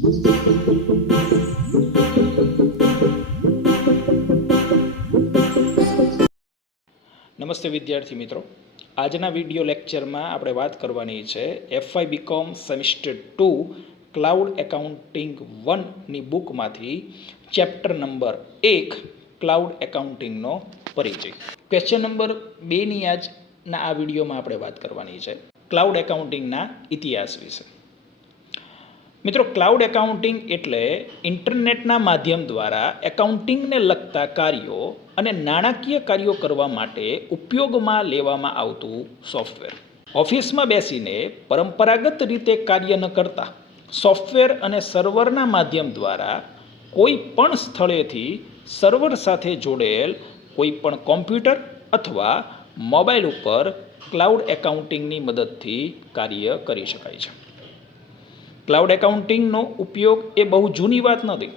નમસ્તે વિદ્યાર્થી મિત્રો, આજના વિડીયો લેક્ચરમાં આપણે વાત કરવાની છે FY BCom semester 2 cloud accounting 1ની બુકમાંથી ચેપ્ટર નંબર 1 ક્લાઉડ એકાઉન્ટિંગનો પરિચય. ક્વેશ્ચન નંબર 2ની આજના આ વિડીયોમાં આપણે વાત કરવાની છે ક્લાઉડ એકાઉન્ટિંગના ઇતિહાસ વિશે. મિત્રો, ક્લાઉડ એકાઉન્ટિંગ એટલે ઇન્ટરનેટના માધ્યમ દ્વારા એકાઉન્ટિંગને લગતા કાર્યો અને નાણાકીય કાર્યો કરવા માટે ઉપયોગમાં લેવામાં આવતું સોફ્ટવેર. ઓફિસમાં બેસીને પરંપરાગત રીતે કાર્ય ન કરતા સોફ્ટવેર અને સર્વરના માધ્યમ દ્વારા કોઈ પણ સ્થળેથી સર્વર સાથે જોડેલ કોઈ પણ કોમ્પ્યુટર અથવા મોબાઈલ ઉપર ક્લાઉડ એકાઉન્ટિંગની મદદથી કાર્ય કરી શકાય છે. ક્લાઉડ એકાઉન્ટિંગનો ઉપયોગ એ બહુ જૂની વાત નથી.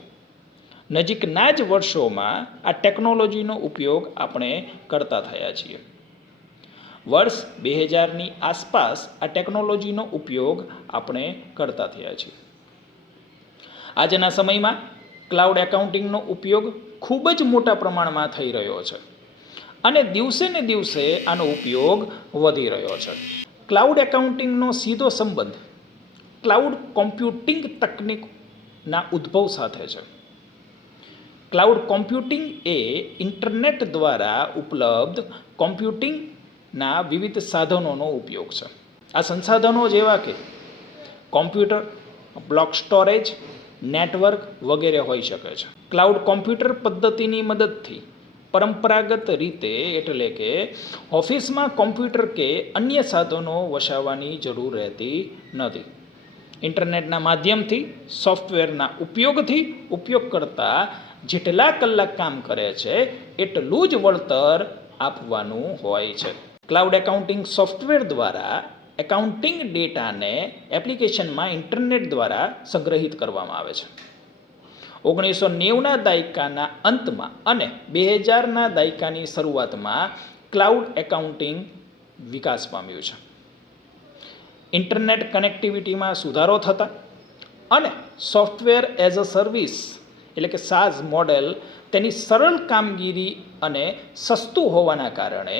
નજીકના જ વર્ષોમાં આ ટેકનોલોજીનો ઉપયોગ આપણે કરતા થયા છીએ. વર્ષ 2000ની આસપાસ આ ટેકનોલોજીનો ઉપયોગ આપણે કરતા થયા છીએ. આજના સમયમાં ક્લાઉડ એકાઉન્ટિંગનો ઉપયોગ ખૂબ જ મોટા પ્રમાણમાં થઈ રહ્યો છે અને દિવસે ને દિવસે આનો ઉપયોગ વધી રહ્યો છે. ક્લાઉડ એકાઉન્ટિંગનો સીધો સંબંધ ક્લાઉડ કોમ્પ્યુટિંગ તકનીકના ઉદ્ભવ સાથે છે. ક્લાઉડ કોમ્પ્યુટિંગ એ ઇન્ટરનેટ દ્વારા ઉપલબ્ધ કોમ્પ્યુટિંગના વિવિધ સાધનોનો ઉપયોગ છે. આ સંસાધનો જેવા કે કોમ્પ્યુટર, બ્લોક સ્ટોરેજ, નેટવર્ક વગેરે હોઈ શકે છે. ક્લાઉડ કોમ્પ્યુટર પદ્ધતિની મદદથી પરંપરાગત રીતે એટલે કે ઓફિસમાં કોમ્પ્યુટર કે અન્ય સાધનો વસાવવાની જરૂર રહેતી નથી. ઇન્ટરનેટના માધ્યમથી સોફ્ટવેરના ઉપયોગથી ઉપયોગકર્તા જેટલા કલાક કામ કરે છે એટલું જ વળતર આપવાનું હોય છે. ક્લાઉડ એકાઉન્ટિંગ સોફ્ટવેર દ્વારા એકાઉન્ટિંગ ડેટાને એપ્લિકેશનમાં ઇન્ટરનેટ દ્વારા સંગ્રહિત કરવામાં આવે છે. 1990ના દાયકાના અંતમાં અને 2000ના દાયકાની શરૂઆતમાં ક્લાઉડ એકાઉન્ટિંગ વિકાસ પામ્યું છે. ઇન્ટરનેટ કનેક્ટિવિટીમાં સુધારો થતા અને સોફ્ટવેર એઝ અ સર્વિસ એટલે કે SaaS મોડેલ તેની સરળ કામગીરી અને સસ્તું હોવાના કારણે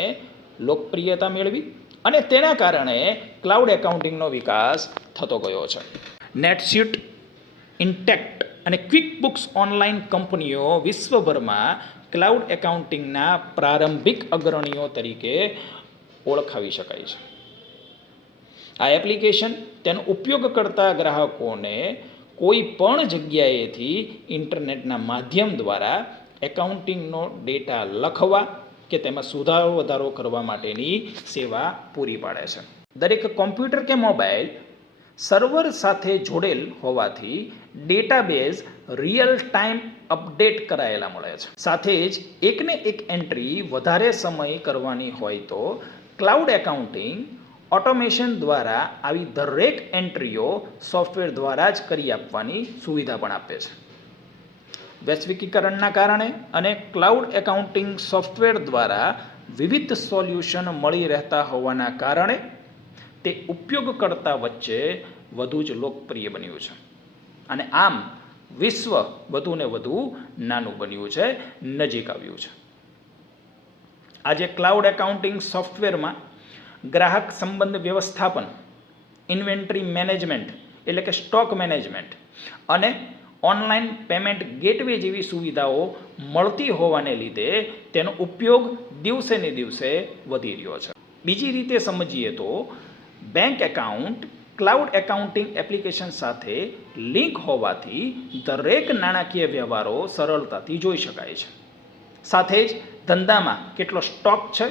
લોકપ્રિયતા મેળવી અને તેના કારણે ક્લાઉડ એકાઉન્ટિંગનો વિકાસ થતો ગયો છે. નેટસ્યુટ, ઇન્ટેક્ટ અને ક્વિકબુક્સ ઓનલાઈન કંપનીઓ વિશ્વભરમાં ક્લાઉડ એકાઉન્ટિંગના પ્રારંભિક અગ્રણીઓ તરીકે ઓળખાવી શકાય છે. આ એપ્લિકેશન તેનો ઉપયોગ કરતા ગ્રાહકોને કોઈ પણ જગ્યાએથી ઇન્ટરનેટના માધ્યમ દ્વારા એકાઉન્ટિંગનો ડેટા લખવા કે તેમાં સુધારો વધારો કરવા માટેની સેવા પૂરી પાડે છે. દરેક કોમ્પ્યુટર કે મોબાઈલ સર્વર સાથે જોડેલ હોવાથી ડેટાબેઝ રિયલ ટાઈમ અપડેટ કરાયેલા મળે છે. સાથે જ એકને એક એન્ટ્રી વધારે સમય કરવાની હોય તો ક્લાઉડ એકાઉન્ટિંગ ઓટોમેશન દ્વારા આવી દરેક એન્ટ્રીઓ સોફ્ટવેર દ્વારા જ કરી આપવાની સુવિધા પણ આપે છે. વૈશ્વિકીકરણના કારણે અને ક્લાઉડ એકાઉન્ટિંગ સોફ્ટવેર દ્વારા વિવિધ સોલ્યુશન મળી રહેતા હોવાના કારણે તે ઉપયોગકર્તા વચ્ચે વધુ જ લોકપ્રિય બન્યું છે અને આમ વિશ્વ વધુને વધુ નાનું બન્યું છે, નજીક આવ્યું છે. આજે ક્લાઉડ એકાઉન્ટિંગ સોફ્ટવેરમાં ગ્રાહક સંબંધ વ્યવસ્થાપન, ઇન્વેન્ટરી મેનેજમેન્ટ એટલે કે સ્ટોક મેનેજમેન્ટ અને ઓનલાઈન પેમેન્ટ ગેટવે જેવી સુવિધાઓ મળતી હોવાને લીધે તેનો ઉપયોગ દિવસે ને દિવસે વધી રહ્યો છે. બીજી રીતે સમજીએ તો bank account cloud accounting application સાથે લિંક હોવાથી દરેક નાણાકીય વ્યવહારો સરળતાથી જોઈ શકાય છે. સાથે જ ધંધામાં કેટલો સ્ટોક છે,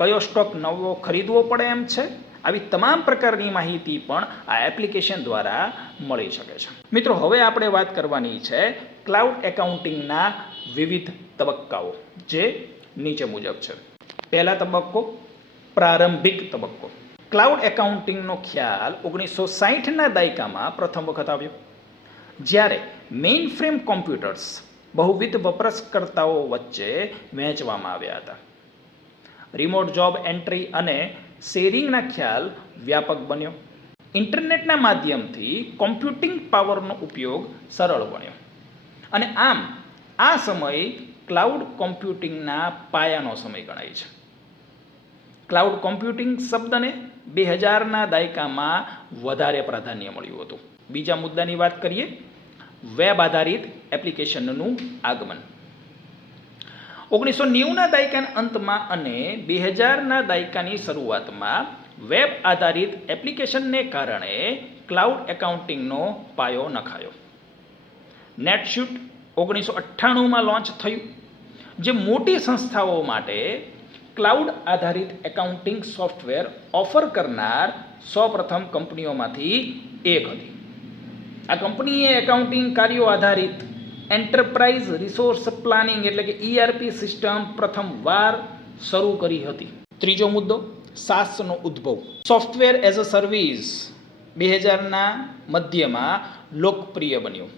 કયો સ્ટોક નવો ખરીદવો પડે એમ છે, આવી તમામ પ્રકારની માહિતી પણ આ એપ્લિકેશન દ્વારા મળી શકે છે. મિત્રો, હવે આપણે વાત કરવાની છે ક્લાઉડ એકાઉન્ટિંગના વિવિધ તબક્કાઓ જે નીચે મુજબ છે. પહેલા તબક્કો, પ્રારંભિક તબક્કો. ક્લાઉડ એકાઉન્ટિંગનો ખ્યાલ 1960ના દાયકામાં પ્રથમ વખત આવ્યો જ્યારે મેઇન ફ્રેમ કોમ્પ્યુટર્સ બહુવિધ વપરાશકર્તાઓ વચ્ચે વહેંચવામાં આવ્યા હતા. રિમોટ જોબ એન્ટ્રી અને શેરિંગના ખ્યાલ વ્યાપક બન્યો. ઇન્ટરનેટના માધ્યમથી કોમ્પ્યુટિંગ પાવરનો ઉપયોગ સરળ બન્યો અને આમ આ સમય ક્લાઉડ કોમ્પ્યુટિંગના પાયાનો સમય ગણાય છે. ક્લાઉડ કોમ્પ્યુટિંગ શબ્દને 2000ના દાયકામાં વધારે પ્રાધાન્ય મળ્યું હતું. બીજા મુદ્દાની વાત કરીએ, વેબ આધારિત એપ્લિકેશનનું આગમન. 1990ના દાયકાના અંતમાં અને 2000ના દાયકાની શરૂઆતમાં વેબ આધારિત એપ્લિકેશનને કારણે ક્લાઉડ એકાઉન્ટિંગનો પાયો નખાયો. નેટસ્યુટ 1998માં લોન્ચ થયું, જે મોટી સંસ્થાઓ માટે ક્લાઉડ આધારિત એકાઉન્ટિંગ સોફ્ટવેર ઓફર કરનાર સૌપ્રથમ કંપનીઓમાંથી એક હતી. આ કંપનીએ એકાઉન્ટિંગ કાર્યો આધારિત એન્ટરપ્રાઇઝ રિસોર્સ પ્લાનિંગ એટલે કે ERP સિસ્ટમ પ્રથમવાર શરૂ કરી હતી. ત્રીજો મુદ્દો, SaaSનો ઉદ્ભવ. સોફ્ટવેર એઝ અ સર્વિસ 2000ના મધ્યમાં લોકપ્રિય બન્યું.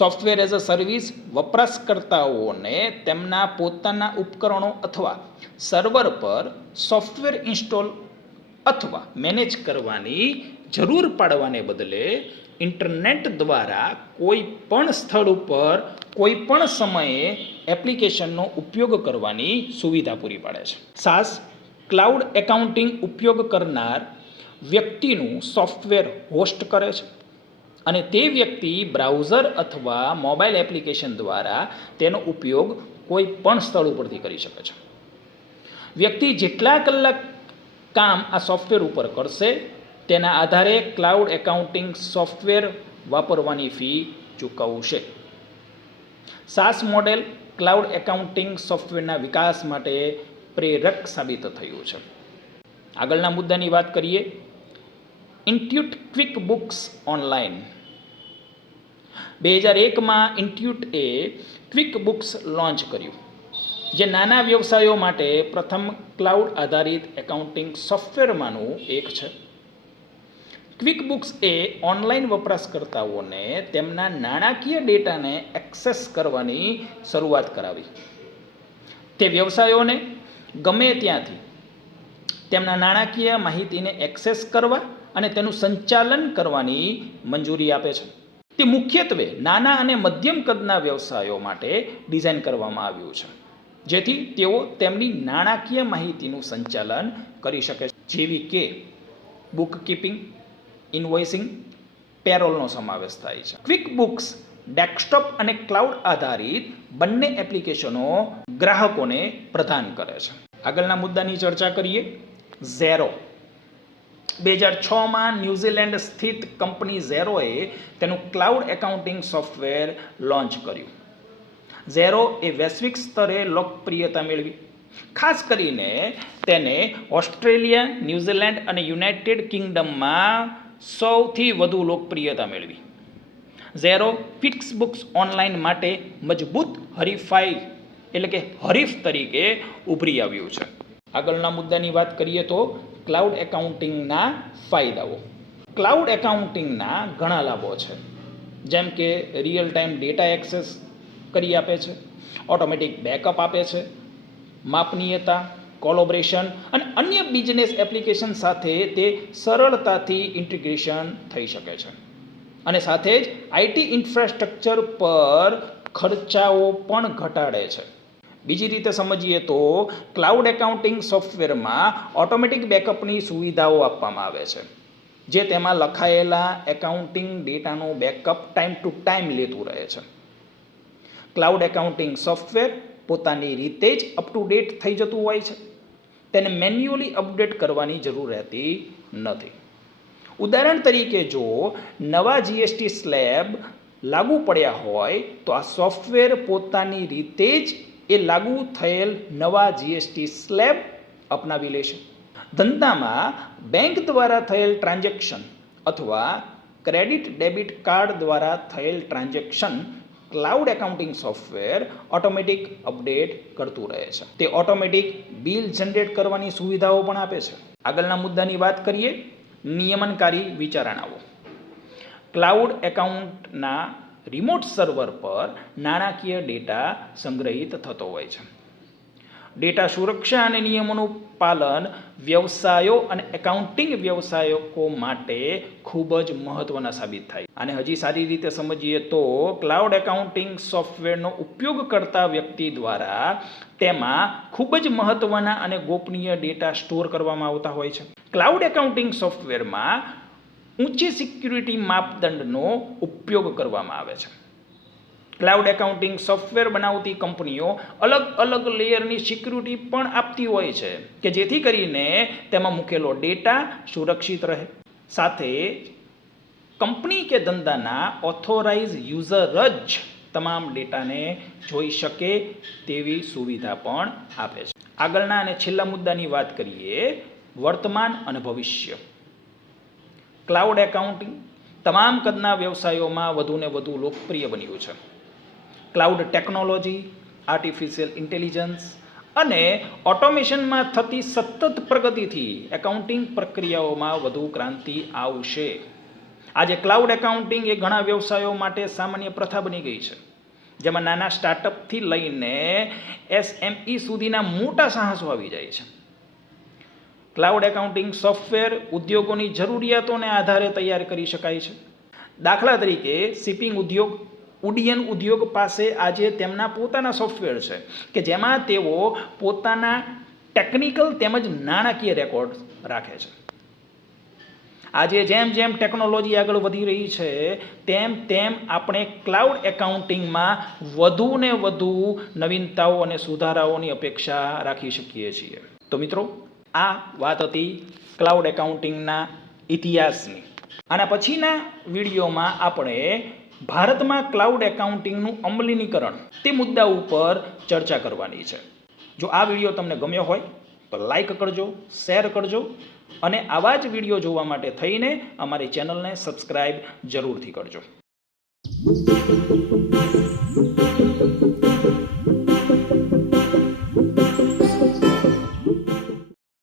સોફ્ટવેર એઝ અ સર્વિસ વપરાશકર્તાઓને તેમના પોતાના ઉપકરણો અથવા સર્વર પર સોફ્ટવેર ઇન્સ્ટોલ અથવા મેનેજ કરવાની જરૂર પાડવાને બદલે ઇન્ટરનેટ દ્વારા કોઈ પણ સ્થળ ઉપર કોઈ પણ સમયે એપ્લિકેશનનો ઉપયોગ કરવાની સુવિધા પૂરી પાડે છે. SaaS ક્લાઉડ એકાઉન્ટિંગ ઉપયોગ કરનાર વ્યક્તિનું સોફ્ટવેર હોસ્ટ કરે છે અને તે વ્યક્તિ બ્રાઉઝર અથવા મોબાઈલ એપ્લિકેશન દ્વારા તેનો ઉપયોગ કોઈ પણ સ્થળ ઉપરથી કરી શકે છે. વ્યક્તિ જેટલા કલાક કામ આ સોફ્ટવેર ઉપર કરશે તેના આધારે ક્લાઉડ એકાઉન્ટિંગ સોફ્ટવેર વાપરવાની ફી ચૂકવશે. SaaS મોડેલ ક્લાઉડ એકાઉન્ટિંગ સોફ્ટવેરના વિકાસ માટે પ્રેરક સાબિત થયું છે. આગળના મુદ્દાની વાત કરીએ, ઇન્ટ્યુટ ક્વિક બુક્સ ઓનલાઈન. 2001માં ઇન્ટ્યુટે ક્વિક બુક્સ લોન્ચ કર્યું, જે નાના વ્યવસાયો માટે પ્રથમ ક્લાઉડ આધારિત એકાઉન્ટિંગ સોફ્ટવેરમાંનું એક છે. ક્વિક બુક્સ એ ઓનલાઈન વપરાશકર્તાઓને તેમના નાણાકીય ડેટાને એક્સેસ કરવાની શરૂઆત કરાવી. તે વ્યવસાયોને ગમે ત્યાંથી તેમના નાણાકીય માહિતીને એક્સેસ કરવા અને તેનું સંચાલન કરવાની મંજૂરી આપે છે. તે મુખ્યત્વે નાના અને મધ્યમ કદના વ્યવસાયો માટે ડિઝાઇન કરવામાં આવ્યું છે, જેથી તેઓ તેમની નાણાકીય માહિતીનું સંચાલન કરી શકે છે, જેવી કે બુકકીપિંગ, ઇન્વોઇસિંગ, પેરોલનો સમાવેશ થાય છે. ક્વિક બુક્સ ડેસ્કટોપ અને ક્લાઉડ આધારિત બંને એપ્લિકેશનો ગ્રાહકોને પ્રદાન કરે છે. આગળના મુદ્દાની ચર્ચા કરીએ, ઝેરો. 2006માં ન્યૂઝીલેન્ડ સ્થિત કંપની ઝેરોએ તેનું ક્લાઉડ એકાઉન્ટિંગ સોફ્ટવેર લોન્ચ કર્યું. ઝેરો એ વૈશ્વિક સ્તરે લોકપ્રિયતા મેળવી. ખાસ કરીને તેને ઓસ્ટ્રેલિયા, ન્યૂઝીલેન્ડ અને યુનાઇટેડ કિંગડમમાં સૌથી વધુ લોકપ્રિયતા મેળવી. ઝેરો ક્વિક બુક્સ ઓનલાઈન માટે મજબૂત હરીફ તરીકે ઉભરી આવ્યું છે. આગળના મુદ્દાની વાત કરીએ તો ક્લાઉડ એકાઉન્ટિંગના ફાયદાઓ. ક્લાઉડ એકાઉન્ટિંગના ઘણા લાભો છે, જેમ કે રિયલ ટાઈમ ડેટા એક્સેસ કરી આપે છે, ઓટોમેટિક બેકઅપ આપે છે, માપનીયતા, કોલોબરેશન અને અન્ય બિઝનેસ એપ્લિકેશન સાથે તે સરળતાથી ઇન્ટિગ્રેશન થઈ શકે છે અને સાથે જ IT ઇન્ફ્રાસ્ટ્રક્ચર પર ખર્ચાઓ પણ ઘટાડે છે. બીજી રીતે સમજીએ તો ક્લાઉડ એકાઉન્ટિંગ સોફ્ટવેરમાં ઓટોમેટિક બેકઅપની સુવિધાઓ આપવામાં આવે છે, જે તેમાં લખાયેલા એકાઉન્ટિંગ ડેટાનું બેકઅપ ટાઈમ ટુ ટાઈમ લેતું રહે છે. ક્લાઉડ એકાઉન્ટિંગ સોફ્ટવેર પોતાની રીતે જ અપ ટુ ડેટ થઈ જતું હોય છે. તેને મેન્યુઅલી અપડેટ કરવાની જરૂર રહેતી નથી. ઉદાહરણ તરીકે, જો નવા GST સ્લેબ લાગુ પડ્યા હોય તો આ સોફ્ટવેર પોતાની રીતે જ એ લાગુ થયેલ નવા GST સ્લેબ અપનાવી લેશે. ધંધામાં બેંક દ્વારા થયેલ ટ્રાન્ઝેક્શન અથવા ક્રેડિટ ડેબિટ કાર્ડ દ્વારા થયેલ transaction cloud accounting software automatic update કરતું રહે છે. તે ઓટોમેટિક બિલ જનરેટ કરવાની સુવિધાઓ પણ આપે છે. આગળના મુદ્દાની વાત કરીએ, નિયમનકારી વિચારણાઓ. ક્લાઉડ એકાઉન્ટના રિમોટ સર્વર પર નાણાકીય ડેટા સંગ્રહિત થતો હોય છે. ડેટા સુરક્ષા અને નિયમોનું પાલન વ્યવસાયો અને એકાઉન્ટિંગ વ્યવસાયકો માટે ખૂબ જ મહત્વના સાબિત થાય. અને હજી સારી રીતે સમજીએ તો ક્લાઉડ એકાઉન્ટિંગ સોફ્ટવેરનો ઉપયોગ કરતા વ્યક્તિ દ્વારા તેમાં ખૂબ જ મહત્વના અને ગોપનીય ડેટા સ્ટોર કરવામાં આવતા હોય છે. ક્લાઉડ એકાઉન્ટિંગ સોફ્ટવેરમાં ઊંચી સિક્યુરિટી માપદંડનો ઉપયોગ કરવામાં આવે છે. ક્લાઉડ એકાઉન્ટિંગ સોફ્ટવેર બનાવતી કંપનીઓ અલગ અલગ લેયરની સિક્યુરિટી પણ આપતી હોય છે કે જેથી કરીને તેમાં મૂકેલો ડેટા સુરક્ષિત રહે. સાથે કંપની કે ધંધાના ઓથોરાઇઝ યુઝર જ તમામ ડેટાને જોઈ શકે તેવી સુવિધા પણ આપે છે. આગળના અને છેલ્લા મુદ્દાની વાત કરીએ, વર્તમાન અને ભવિષ્ય. ક્લાઉડ એકાઉન્ટિંગ તમામ કદના વ્યવસાયોમાં વધુને વધુ લોકપ્રિય બન્યું છે. ક્લાઉડ ટેકનોલોજી, આર્ટિફિશિયલ ઇન્ટેલિજન્સ અને ઓટોમેશનમાં થતી સતત પ્રગતિથી એકાઉન્ટિંગ પ્રક્રિયાઓમાં વધુ ક્રાંતિ આવશે. આજે ક્લાઉડ એકાઉન્ટિંગ એ ઘણા વ્યવસાયો માટે સામાન્ય પ્રથા બની ગઈ છે, જેમાં નાના સ્ટાર્ટઅપથી લઈને SME સુધીના મોટા સાહસો આવી જાય છે. ક્લાઉડ એકાઉન્ટિંગ સોફ્ટવેર ઉદ્યોગોની જરૂરિયાતોને આધારે તૈયાર કરી શકાય છે. દાખલા તરીકે શિપિંગ ઉદ્યોગ, ઉડ્ડયન ઉદ્યોગ પાસે આજે તેમના પોતાના સોફ્ટવેર છે કે જેમાં તેઓ પોતાના ટેકનિકલ તેમજ નાણાકીય રેકોર્ડ રાખે છે. આજે જેમ જેમ ટેકનોલોજી આગળ વધી રહી છે તેમ તેમ આપણે ક્લાઉડ એકાઉન્ટિંગમાં વધુ ને વધુ નવીનતાઓ અને સુધારાઓની અપેક્ષા રાખી શકીએ છીએ. તો મિત્રો, આ વાત હતી ક્લાઉડ એકાઉન્ટિંગના ઇતિહાસની. આના પછીના વિડીયોમાં આપણે ભારતમાં ક્લાઉડ એકાઉન્ટિંગનું અમલીકરણ તે મુદ્દા ઉપર ચર્ચા કરવાની છે. જો આ વિડીયો તમને ગમ્યો હોય તો લાઈક કરજો, શેર કરજો અને આવા જ વિડીયો જોવા માટે થઈને અમારી ચેનલને સબસ્ક્રાઈબ જરૂરથી કરજો.